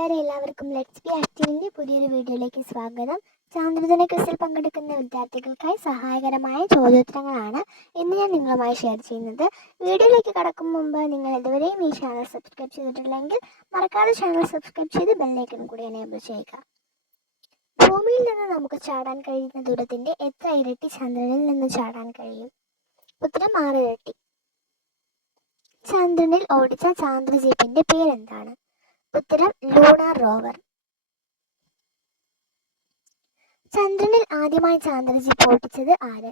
കൂട്ടുകാരെ, എല്ലാവർക്കും let's be ആക്റ്റീവിൻ്റെ പുതിയൊരു വീഡിയോയിലേക്ക് സ്വാഗതം. ചാന്ദ്രദിന ക്വിസിൽ പങ്കെടുക്കുന്ന വിദ്യാർത്ഥികൾക്കായി സഹായകരമായ ചോദ്യോത്തരങ്ങളാണ് ഇന്ന് ഞാൻ നിങ്ങളുമായി ഷെയർ ചെയ്യുന്നത്. വീഡിയോയിലേക്ക് കടക്കും മുമ്പ് നിങ്ങൾ ഇതുവരെയും ഈ ചാനൽ സബ്സ്ക്രൈബ് ചെയ്തിട്ടില്ലെങ്കിൽ മറക്കാതെ ചാനൽ സബ്സ്ക്രൈബ് ചെയ്ത് ബെല്ലൈക്കൺ കൂടി എനേബിൾ ചെയ്യുക. ഭൂമിയിൽ നിന്ന് നമുക്ക് ചാടാൻ കഴിയുന്ന ദൂരത്തിൻ്റെ എത്ര ഇരട്ടി ചന്ദ്രനിൽ നിന്ന് ചാടാൻ കഴിയും? ഉത്തരം 6 ഇരട്ടി. ചന്ദ്രനിൽ ഓടിച്ച ചാന്ദ്രജീപ്പിന്റെ പേരെന്താണ്? ഉത്തരം ലൂണാർ റോവർ. ചന്ദ്രനിൽ ആദ്യമായി ചാന്ദ്രജീപ്പ് ഓടിച്ചത് ആര്?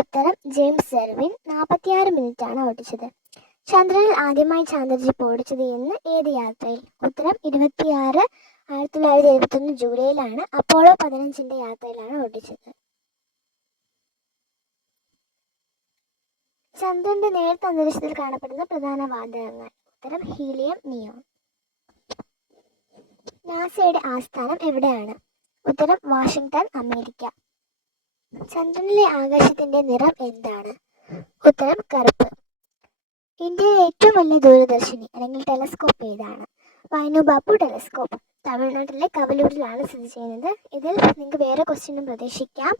ഉത്തരം ജെയിംസ് ജെർവിൻ. 46 മിനിറ്റാണ് ഓടിച്ചത്. ചന്ദ്രനിൽ ആദ്യമായി ചാന്ദ്രജീപ്പ് ഓടിച്ചത് എന്ന് ഏത് യാത്രയിൽ? ഉത്തരം 1971 ജൂലൈയിലാണ്. അപ്പോളോ 15 യാത്രയിലാണ് ഓടിച്ചത്. ചന്ദ്രന്റെ നേരത്തെ അന്തരീക്ഷത്തിൽ കാണപ്പെടുന്ന പ്രധാന വാതകങ്ങൾ? ഉത്തരം ഹീലിയം, നിയോൺ. നാസയുടെ ആസ്ഥാനം എവിടെയാണ്? ഉത്തരം വാഷിംഗ്ടൺ, അമേരിക്ക. ചന്ദ്രനിലെ ആകാശത്തിന്റെ നിറം എന്താണ്? ഉത്തരം കറുപ്പ്. ഇന്ത്യയിലെ ഏറ്റവും വലിയ ദൂരദർശിനി അല്ലെങ്കിൽ ടെലസ്കോപ്പ് ഏതാണ്? Wine Bapu telescope. തമിഴ്നാട്ടിലെ കവലൂരിലാണ് സ്ഥിതി ചെയ്യുന്നത്. ഇതിൽ നിങ്ങൾക്ക് വേറെ ക്വസ്റ്റ്യനും പ്രതീക്ഷിക്കാം.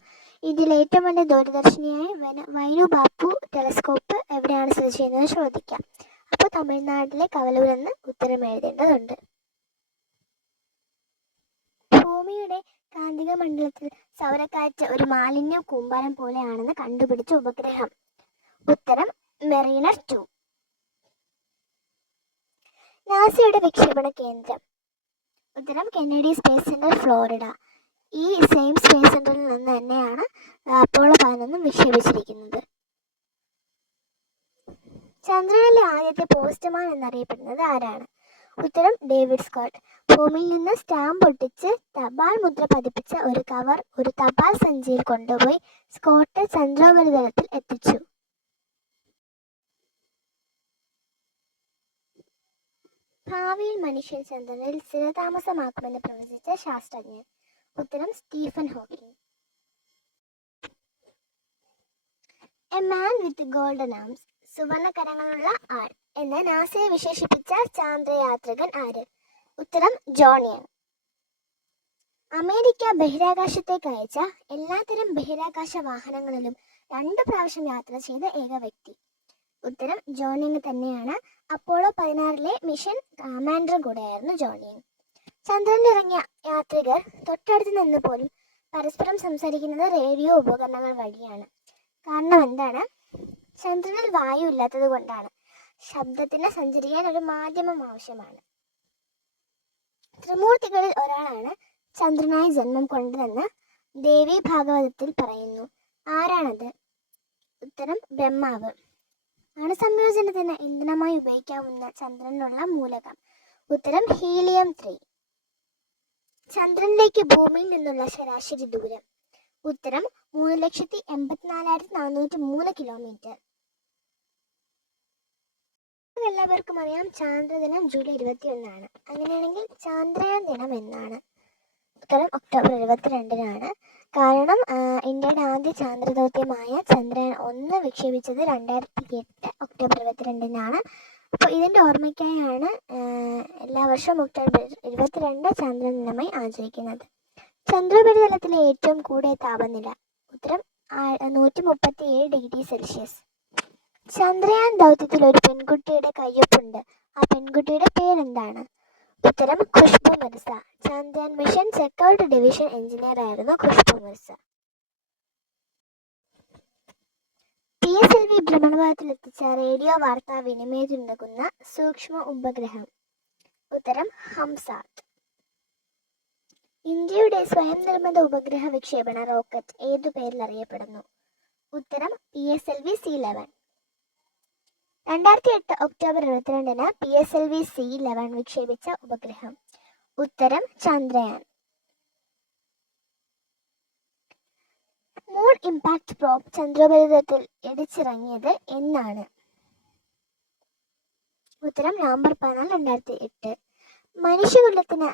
ഇന്ത്യയിലെ ഏറ്റവും വലിയ ദൂരദർശിനിയായ വൈനു ബാപ്പു ടെലസ്കോപ്പ് എവിടെയാണ് സ്ഥിതി ചെയ്യുന്നത് ചോദിക്കാം. അപ്പോൾ തമിഴ്നാട്ടിലെ കവലൂരെന്ന് ഉത്തരം എഴുതേണ്ടതുണ്ട്. ഭൂമിയുടെ കാന്തിക മണ്ഡലത്തിൽ സൗരക്കാറ്റ് ഒരു മാലിന്യ കൂമ്പാരം പോലെയാണെന്ന് കണ്ടുപിടിച്ച ഉപഗ്രഹം? ഉത്തരം മെറീനർ 2. നാസയുടെ വിക്ഷേപണ കേന്ദ്രം? ഉത്തരം കെന്നഡി സ്പേസ് സെന്റർ, ഫ്ലോറിഡ. ഈ സെയിം സ്പേസ് സെന്ററിൽ നിന്ന് തന്നെയാണ് അപ്പോളോ 11 വിക്ഷേപിച്ചിരിക്കുന്നത്. ചന്ദ്രനിലെ ആദ്യത്തെ പോസ്റ്റ്മാൻ എന്നറിയപ്പെടുന്നത് ആരാണ്? ഉത്തരം ഡേവിഡ് സ്കോട്ട്. ഭൂമിയിൽ നിന്ന് സ്റ്റാമ്പ് ഒട്ടിച്ച് തപാൽ മുദ്ര പതിപ്പിച്ച ഒരു കവർ ഒരു തപാൽ സഞ്ചിയിൽ കൊണ്ടുപോയി സ്കോട്ട് ചന്ദ്രോപരിതലത്തിൽ എത്തിച്ചു. ഭാവിയിൽ മനുഷ്യൻ ചന്ദ്രനിൽ സ്ഥിരതാമസമാക്കുമെന്ന് പ്രവചിച്ച ശാസ്ത്രജ്ഞൻ? ഉത്തരം Stephen Hawking. A man with golden arms, സുവർണ കരങ്ങളുള്ള ആൾ എന്ന് നാസയെ വിശേഷിപ്പിച്ച ചാന്ദ്രയാത്രികൻ ആര്? ഉത്തരം ജോൺ യങ്. അമേരിക്ക ബഹിരാകാശത്തേക്ക് അയച്ച എല്ലാത്തരം ബഹിരാകാശ വാഹനങ്ങളിലും 2 പ്രാവശ്യം യാത്ര ചെയ്ത ഏക വ്യക്തി? ഉത്തരം ജോൺ യങ് തന്നെയാണ്. അപ്പോളോ 16 മിഷൻ കമാൻഡറും കൂടെയായിരുന്നു ജോൺ യങ്. ചന്ദ്രനിലിറങ്ങിയ യാത്രികർ തൊട്ടടുത്ത് നിന്ന് പോലും പരസ്പരം സംസാരിക്കുന്നത് റേഡിയോ ഉപകരണങ്ങൾ വഴിയാണ്. കാരണം എന്താണ്? ചന്ദ്രനിൽ വായു ഇല്ലാത്തത് കൊണ്ടാണ്. ശബ്ദത്തിന് സഞ്ചരിക്കാൻ ഒരു മാധ്യമം ആവശ്യമാണ്. ത്രിമൂർത്തികളിൽ ഒരാളാണ് ചന്ദ്രനായി ജന്മം കൊണ്ടതെന്ന് ദേവി ഭാഗവതത്തിൽ പറയുന്നു. ആരാണത്? ഉത്തരം ബ്രഹ്മാവ്. അണുസംയോജനത്തിന് ഇന്ധനമായി ഉപയോഗിക്കാവുന്ന ചന്ദ്രനിലുള്ള മൂലകം? ഉത്തരം ഹീലിയം 3. ചന്ദ്രനിലേക്ക് ഭൂമിയിൽ നിന്നുള്ള ശരാശരി ദൂരം? ഉത്തരം 3,84,403 കിലോമീറ്റർ. എല്ലാവർക്കും അറിയാം ചാന്ദ്രദിനം ജൂലൈ 21 അങ്ങനെയാണെങ്കിൽ ചാന്ദ്രയാൻ ദിനം എന്നാണ്? ഉത്തരം ഒക്ടോബർ 22 കാരണം ഇന്ത്യയുടെ ആദ്യ ചാന്ദ്രദൗത്യമായ ചന്ദ്രയാൻ 1 വിക്ഷേപിച്ചത് 2008 ഒക്ടോബർ 22 അപ്പോൾ ഇതിൻ്റെ ഓർമ്മയ്ക്കായാണ് എല്ലാ വർഷവും ഒക്ടോബർ 22 ചാന്ദ്രയാൻ ദിനമായി ആചരിക്കുന്നത്. ചന്ദ്രോപരിതലത്തിലെ ഏറ്റവും കൂടിയ താപനില? ഉത്തരം 137 ഡിഗ്രി സെൽഷ്യസ്. ചന്ദ്രയാൻ ദൗത്യത്തിൽ ഒരു പെൺകുട്ടിയുടെ കയ്യൊപ്പുണ്ട്. ആ പെൺകുട്ടിയുടെ പേരെന്താണ്? ഉത്തരം Khushbu Mirza. Chandrayaan mission second division engineer ആയിരുന്നു ഖുഷ്ബു മിർസ. PSLV ഭ്രമണപഥത്തിലെത്തിച്ച റേഡിയോ വാർത്താ വിനിമയത്തിനുതകുന്ന സൂക്ഷ്മ ഉപഗ്രഹം? ഉത്തരം ഹംസാത്ത്. ഇന്ത്യയുടെ സ്വയം നിർമ്മിത ഉപഗ്രഹ വിക്ഷേപണ റോക്കറ്റ് ഏതു പേരിൽ അറിയപ്പെടുന്നു? ഉത്തരം PSLV C-11. 2008 October 22 PSLV C-11 വിക്ഷേപിച്ച ഉപഗ്രഹം? ഉത്തരം ചന്ദ്രയാൻ. മൂൺ ഇമ്പാക്ട് പ്രോബ് ചന്ദ്രോപരിതലത്തിൽ ഇടിച്ചിറങ്ങിയത് എന്നാണ്? ഉത്തരം നവംബർ 14, 2008. മനുഷ്യകുലത്തിന്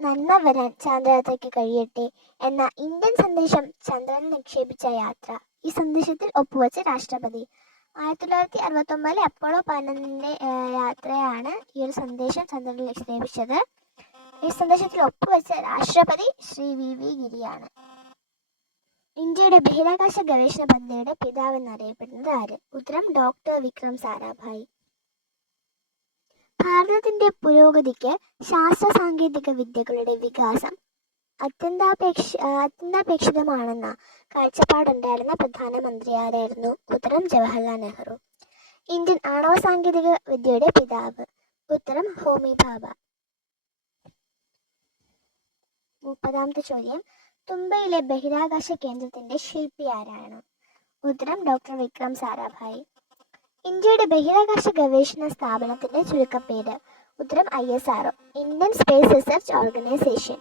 നന്മ വരാൻ ചാന്ദ്രയാത്രയ്ക്ക് കഴിയട്ടെ എന്ന ഇന്ത്യൻ സന്ദേശം ചന്ദ്രനിൽ നിക്ഷേപിച്ച യാത്ര? ഈ സന്ദേശത്തിൽ ഒപ്പുവെച്ച രാഷ്ട്രപതി? 1969 അപ്പോളോ 11 യാത്രയാണ് ഈ ഒരു സന്ദേശം ചന്ദ്രനിൽ നിക്ഷേപിച്ചത്. ഈ സന്ദേശത്തിൽ ഒപ്പുവെച്ച രാഷ്ട്രപതി ശ്രീ വി ഗിരിയാണ്. ഇന്ത്യയുടെ ബഹിരാകാശ ഗവേഷണ പദ്ധതിയുടെ പിതാവ് എന്നറിയപ്പെടുന്നത് ആര്? ഉത്തരം ഡോക്ടർ വിക്രം സാരാഭായി. ഭാരതത്തിന്റെ പുരോഗതിക്ക് ശാസ്ത്ര സാങ്കേതിക വിദ്യകളുടെ വികാസം അത്യന്താപേക്ഷിതമാണെന്ന കാഴ്ചപ്പാടുണ്ടായിരുന്ന പ്രധാനമന്ത്രി ആരായിരുന്നു? ഉത്തരം ജവഹർലാൽ നെഹ്റു. ഇന്ത്യൻ ആണവ സാങ്കേതിക വിദ്യയുടെ പിതാവ്? ഉത്തരം ഹോമി ഭാഭ. 30ാമത്തെ ചോദ്യം, തുമ്പയിലെ ബഹിരാകാശ കേന്ദ്രത്തിന്റെ ശില്പി ആരാണ്? ഉത്തരം ഡോക്ടർ വിക്രം സാരാഭായി. ഇന്ത്യയുടെ ബഹിരാകാശ ഗവേഷണ സ്ഥാപനത്തിന്റെ ചുരുക്കപ്പേര്? ഉത്തരം ISRO, Indian space research organisation.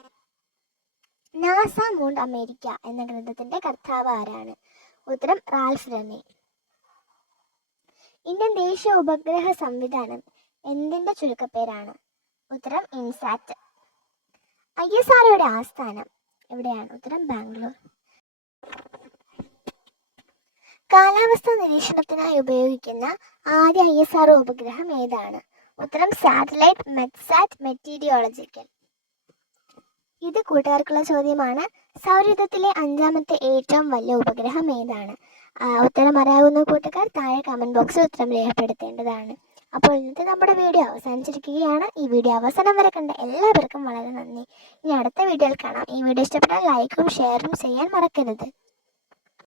NASA moon America എന്ന ഗ്രന്ഥത്തിന്റെ കർത്താവ് ആരാണ്? ഉത്തരം റാൽഫ് റെനെ. ഇന്ത്യൻ ദേശീയ ഉപഗ്രഹ സംവിധാനം എന്തിന്റെ ചുരുക്കപ്പേരാണ്? ഉത്തരം ഇൻസാറ്റ്. ISROയുടെ ആസ്ഥാനം എവിടെയാണ്? ഉത്തരം ബാംഗ്ലൂർ. കാലാവസ്ഥാ നിരീക്ഷണത്തിനായി ഉപയോഗിക്കുന്ന ആദ്യ ISRO ഉപഗ്രഹം ഏതാണ്? ഉത്തരം സാറ്റലൈറ്റ് മെറ്റ്സാറ്റ് മെറ്റീരിയോളജിക്കൽ. ഇത് കൂട്ടുകാർക്കുള്ള ചോദ്യമാണ്. സൗരയൂഥത്തിലെ 5ാമത്തെ ഏറ്റവും വലിയ ഉപഗ്രഹം ഏതാണ്? ഉത്തരം അറിയാവുന്ന കൂട്ടുകാർ താഴെ കമന്റ് ബോക്സിൽ ഉത്തരം രേഖപ്പെടുത്തേണ്ടതാണ്. അപ്പോൾ ഇന്നത്തെ നമ്മുടെ വീഡിയോ അവസാനിച്ചിരിക്കുകയാണ്. ഈ വീഡിയോ അവസാനം വരെ കണ്ട എല്ലാവർക്കും വളരെ നന്ദി. ഇനി അടുത്ത വീഡിയോയിൽ കാണാം. ഈ വീഡിയോ ഇഷ്ടപ്പെട്ടാൽ ലൈക്കും ഷെയറും ചെയ്യാൻ മറക്കരുത്.